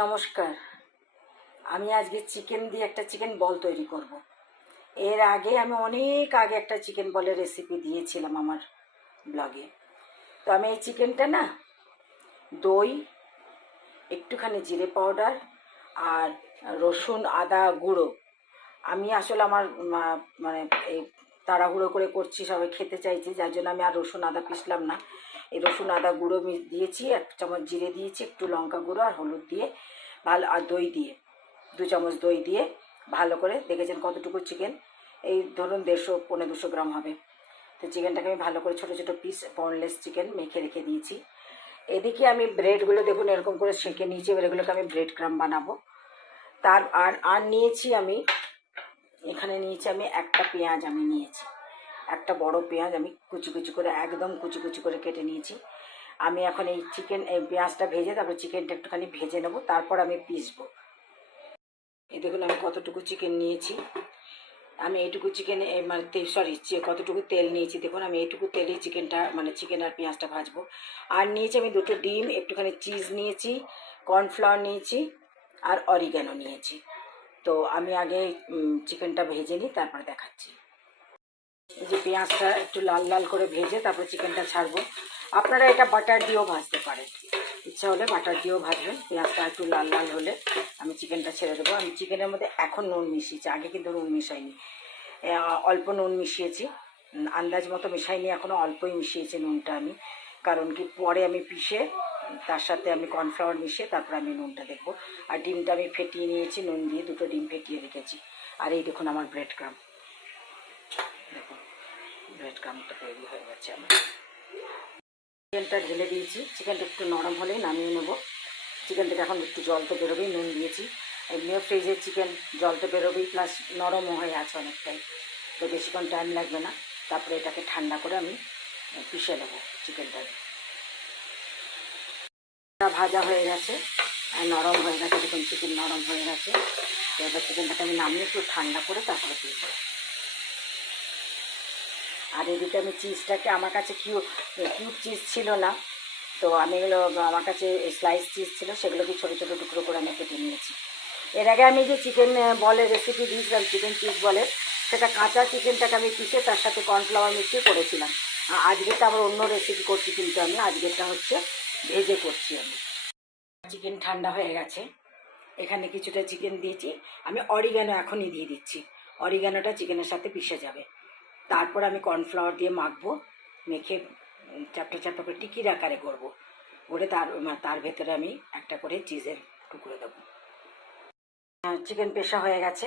নমস্কার। আমি আজকে চিকেন দিয়ে একটা চিকেন বল তৈরি করব। এর আগে আমি অনেক আগে একটা চিকেন বলের রেসিপি দিয়েছিলাম আমার ব্লগে। তো আমি এই চিকেনটা না দই, একটুখানি জিরে পাউডার আর রসুন আদা গুঁড়ো, আমি আসলে আমার মানে এই তাড়াহুড়ো করে করছি, সবাই খেতে চাইছি, যার জন্য আমি আর রসুন আদা পিষলাম না। এই রসুন আদা গুঁড়ো দিয়েছি, 1 চামচ জিরে দিয়েছি, একটু লঙ্কা গুঁড়ো আর হলুদ দিয়ে ভালো, আর দই দিয়ে 2 চামচ দই দিয়ে ভালো করে, দেখেছেন কতটুকু চিকেন, এই ধরুন 150-200 গ্রাম হবে। তো চিকেনটাকে আমি ভালো করে ছোটো ছোটো পিস বোনলেস চিকেন মেখে রেখে দিয়েছি। এদিকে আমি ব্রেডগুলো দেখুন এরকম করে সেঁকে নিয়েছি, এবার এগুলোকে আমি ব্রেড ক্রাম বানাবো। তার আর নিয়েছি আমি, এখানে নিয়েছি আমি একটা পেঁয়াজ, আমি নিয়েছি একটা বড় পেঁয়াজ, আমি কুচি কুচি করে, একদম কুচি কুচি করে কেটে নিয়েছি। আমি এখন এই পেঁয়াজটা ভেজে তারপর চিকেনটা একটুখানি ভেজে নেবো, তারপর আমি পিসবো। এই দেখুন আমি কতটুকু চিকেন নিয়েছি, আমি এইটুকু চিকেন মানে কতটুকু তেল নিয়েছি দেখুন, আমি এইটুকু তেলেই চিকেনটা মানে চিকেন আর পেঁয়াজটা ভাজবো। আর নিয়েছি আমি 2টো ডিম, একটুখানি চিজ নিয়েছি, কর্নফ্লাওয়ার নিয়েছি আর অরিগ্যানো নিয়েছি। তো আমি আগে চিকেনটা ভেজে নিই, তারপরে দেখাচ্ছি। এই যে পেঁয়াজটা একটু লাল লাল করে ভেজে তারপর চিকেনটা ছাড়বো। আপনারা এটা বাটার দিয়েও ভাজতে পারেন, ইচ্ছা হলে বাটার দিয়েও ভাজবেন। পেঁয়াজটা একটু লাল লাল হলে আমি চিকেনটা ছেড়ে দেবো। আমি চিকেনের মধ্যে এখন নুন মিশিয়েছি, আগে কিন্তু নুন মিশাইনি, অল্প নুন মিশিয়েছি, আন্দাজ মতো মিশাইনি, এখনও অল্পই মিশিয়েছি নুনটা আমি, কারণ কি পরে আমি পিষে তার সাথে আমি কর্নফ্লাওয়ার মিশিয়ে তারপর আমি নুনটা দেখবো। আর ডিমটা আমি ফেটিয়ে নিয়েছি নুন দিয়ে, 2টো ডিম ফেটিয়ে রেখেছি। আর এই দেখুন আমার ব্রেড ক্রাম, দেখুন ব্রেড ক্রামটা তৈরি হয়ে গেছে আমার। চিকেনটা ঢেলে দিয়েছি, চিকেনটা একটু নরম হলেই নামিয়ে নেবো। চিকেন থেকে এখন একটু জল তো বেরোবেই, নুন দিয়েছি, এমনিও ফ্রিজের চিকেন জল তো বেরোবেই, প্লাস নরমও হয়ে আছে অনেকটাই, তো বেশিক্ষণ টাইম লাগবে না। তারপরে এটাকে ঠান্ডা করে আমি পিষে নেবো চিকেনটা। ভাজা হয়ে গেছে আর নরম হয়ে গেছে, দেখুন চিকেন নরম হয়ে গেছে। তো এবার চিকেনটাকে আমি নামিয়ে একটু ঠান্ডা করে তারপরে পিষবো। আর এদিকে আমি চিজটাকে, আমার কাছে কিউব চিজ ছিল না, তো আমি এগুলো, আমার কাছে স্লাইস চিজ ছিল, সেগুলোকে ছোটো ছোটো টুকরো করে আমি কেটে নিয়েছি। এর আগে আমি যে চিকেন বলের রেসিপি দিয়েছিলাম, চিকেন চিজ বলের, সেটা কাঁচা চিকেনটাকে আমি পিষে তার সাথে কর্নফ্লাওয়ার মিশিয়ে করেছিলাম। আজকেরটা আবার অন্য রেসিপি করছি, কিন্তু আমি আজকেরটা হচ্ছে ভেজে করছি আমি। চিকেন ঠান্ডা হয়ে গেছে, এখানে কিছুটা চিকেন দিয়েছি, আমি অরিগ্যানো এখনই দিয়ে দিচ্ছি, অরিগ্যানোটা চিকেনের সাথে পিষে যাবে। তারপর আমি কর্নফ্লাওয়ার দিয়ে মাখবো, মেখে চ্যাপটা চ্যাপটা করে টিকির আকারে করবো, করে তার ভেতরে আমি একটা করে চিজের টুকরো দেবো। চিকেন পেশা হয়ে গেছে,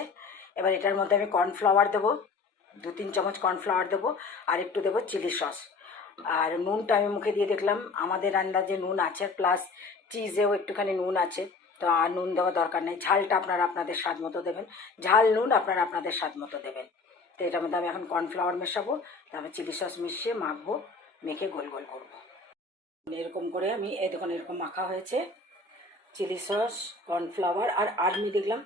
এবার এটার মধ্যে আমি কর্নফ্লাওয়ার দেবো, 2-3 চামচ কর্নফ্লাওয়ার দেবো, আর একটু দেবো চিলি সস। আর নুনটা আমি মুখে দিয়ে দেখলাম আমাদের আন্দাজে নুন আছে, প্লাস চিজেও একটুখানি নুন আছে, তো আর নুন দেওয়ার দরকার নেই। ঝালটা আপনারা আপনাদের স্বাদ মতো দেবেন, ঝাল নুন আপনারা আপনাদের স্বাদ মতো দেবেন। তো এটার মধ্যে আমি এখন কর্নফ্লাওয়ার মেশাবো, তারপর চিলি সস মিশিয়ে মাখবো, মেখে গোল গোল করবো। এরকম করে আমি, এই দেখুন এরকম মাখা হয়েছে, চিলি সস, কর্নফ্লাওয়ার, আর আমি দেখলাম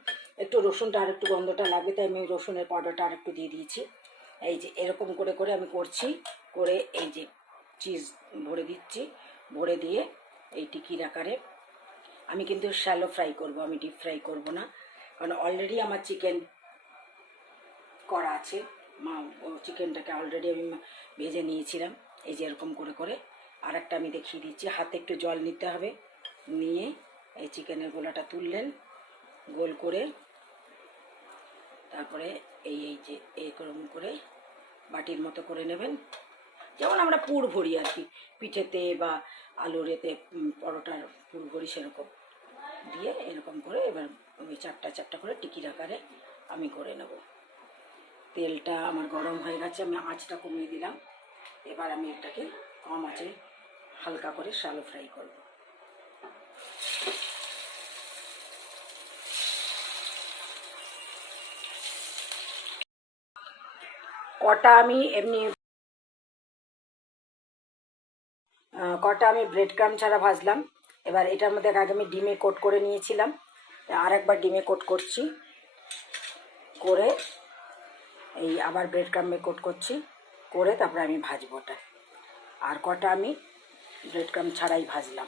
একটু রসুনটা আর একটু গন্ধটা লাগবে, তাই আমি রসুনের পাউডারটা আর একটু দিয়ে দিয়েছি। এই যে এরকম করে করে আমি করছি, করে এই যে চিজ ভরে দিচ্ছি, ভরে দিয়ে এই টিকির আকারে আমি কিন্তু শ্যালো ফ্রাই করব, আমি ডিপ ফ্রাই করব না, কারণ অলরেডি আমার চিকেন করা আছে, চিকেনটাকে অলরেডি আমি ভেজে নিয়েছিলাম। এই যে এরকম করে করে আর একটা আমি দেখিয়ে দিচ্ছি, হাতে একটু জল নিতে হবে, নিয়ে এই চিকেনের গোলাটা তুললেন গোল করে, তারপরে এই এই যে এরকম করে বাটির মতো করে নেবেন, যেমন আমরা পুর ভরি আর কি, পিঠেতে বা আলুর এতে পরোটার পুর ভরি, সেরকম দিয়ে এরকম করে এবার ওই চারটা চারটা করে টিকির আকারে আমি করে নেব। তেলটা আমার গরম হয়ে গেছে, আমি আঁচটা কমিয়ে দিলাম, এবার আমি এটাকে কম আঁচে হালকা করে শ্যালো ফ্রাই করব। কটা আমি ব্রেড ক্রাম ছাড়া ভাজলাম। এবার এটার মধ্যে আগে আমি ডিমে কোট করে নিয়েছিলাম, আর একবার ডিমে কোট করছি, করে এই আবার ব্রেড ক্রামে কোট করছি, করে তারপরে আমি ভাজবো ওটা। আর কটা আমি ব্রেড ক্রাম ছাড়াই ভাজলাম।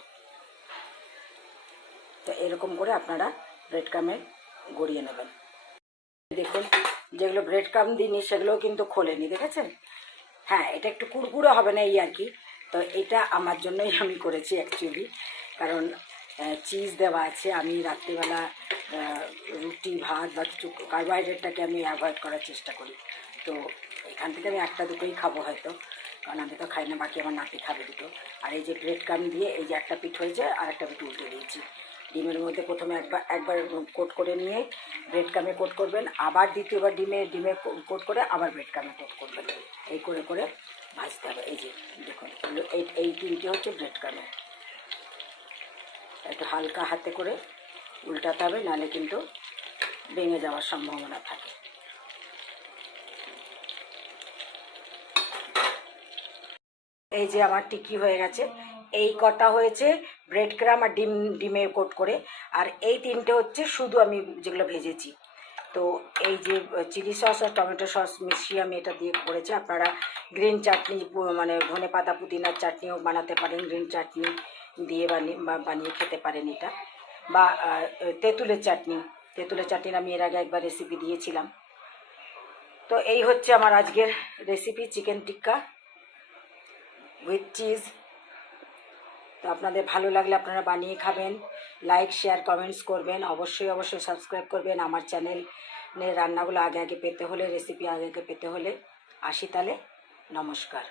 তো এরকম করে আপনারা ব্রেড ক্রামে গড়িয়ে নেবেন। দেখুন যেগুলো ব্রেড ক্রাম দিইনি সেগুলোও কিন্তু খোলেনি, দেখেছেন? হ্যাঁ, এটা একটু কুড়কুড়ো হবে না এই আর কি। তো এটা আমার জন্যই আমি করেছি অ্যাকচুয়ালি, কারণ চিজ দেওয়া আছে। আমি রাত্রিবেলা রুটি ভাত বা কিছু কার্বোহাইড্রেটটাকে আমি অ্যাভয়েড করার চেষ্টা করি। তো এখান থেকে আমি একটা দুটোই খাবো হয়তো, কারণ আমি তো খাই না, বাকি আমার নাতি খাবে দুটো। আর এই যে ব্রেড ক্রাম দিয়ে এই যে একটা পিঠ হয়েছে আর একটা পিঠ উল্টে দিয়েছি। ডিমের মধ্যে প্রথমে একবার কোট করে নিয়ে ব্রেড ক্রামে কোট করবেন, আবার দ্বিতীয়বার ডিমে কোট করে আবার ব্রেড ক্রামে কোট করবেন। এই করে করে ভাজতে হবে। এই যে দেখুন এই তিনটে হচ্ছে ব্রেড ক্রামে। একটু হালকা হাতে করে উল্টাতে হবে, নাহলে কিন্তু ভেঙে যাওয়ার সম্ভাবনা থাকে। এই যে আমার টিকি হয়ে গেছে। এই কটা হয়েছে ব্রেড ক্রাম আর ডিমে কোট করে, আর এই তিনটে হচ্ছে শুধু আমি যেগুলো ভেজেছি। তো এই যে চিলি সস আর টমেটো সস মিশিয়ে আমি এটা দিয়ে করেছি। আপনারা গ্রিন চাটনি মানে ধনে পাতা পুদিনার চাটনিও বানাতে পারেন, গ্রিন চাটনি দিয়ে বানিয়ে খেতে পারেন এটা, বা তেঁতুলের চাটনির আমি এর আগে একবার রেসিপি দিয়েছিলাম। তো এই হচ্ছে আমার আজকের recipe, chicken tikka with cheese. তো আপনাদের ভালো লাগলে আপনারা বানিয়ে খাবেন, লাইক শেয়ার কমেন্টস করবেন, অবশ্যই সাবস্ক্রাইব করবেন। আমার চ্যানেলের রান্নাগুলো আগে আগে পেতে হলে, রেসিপি আগে আগে পেতে হলে আসি তাহলে, নমস্কার।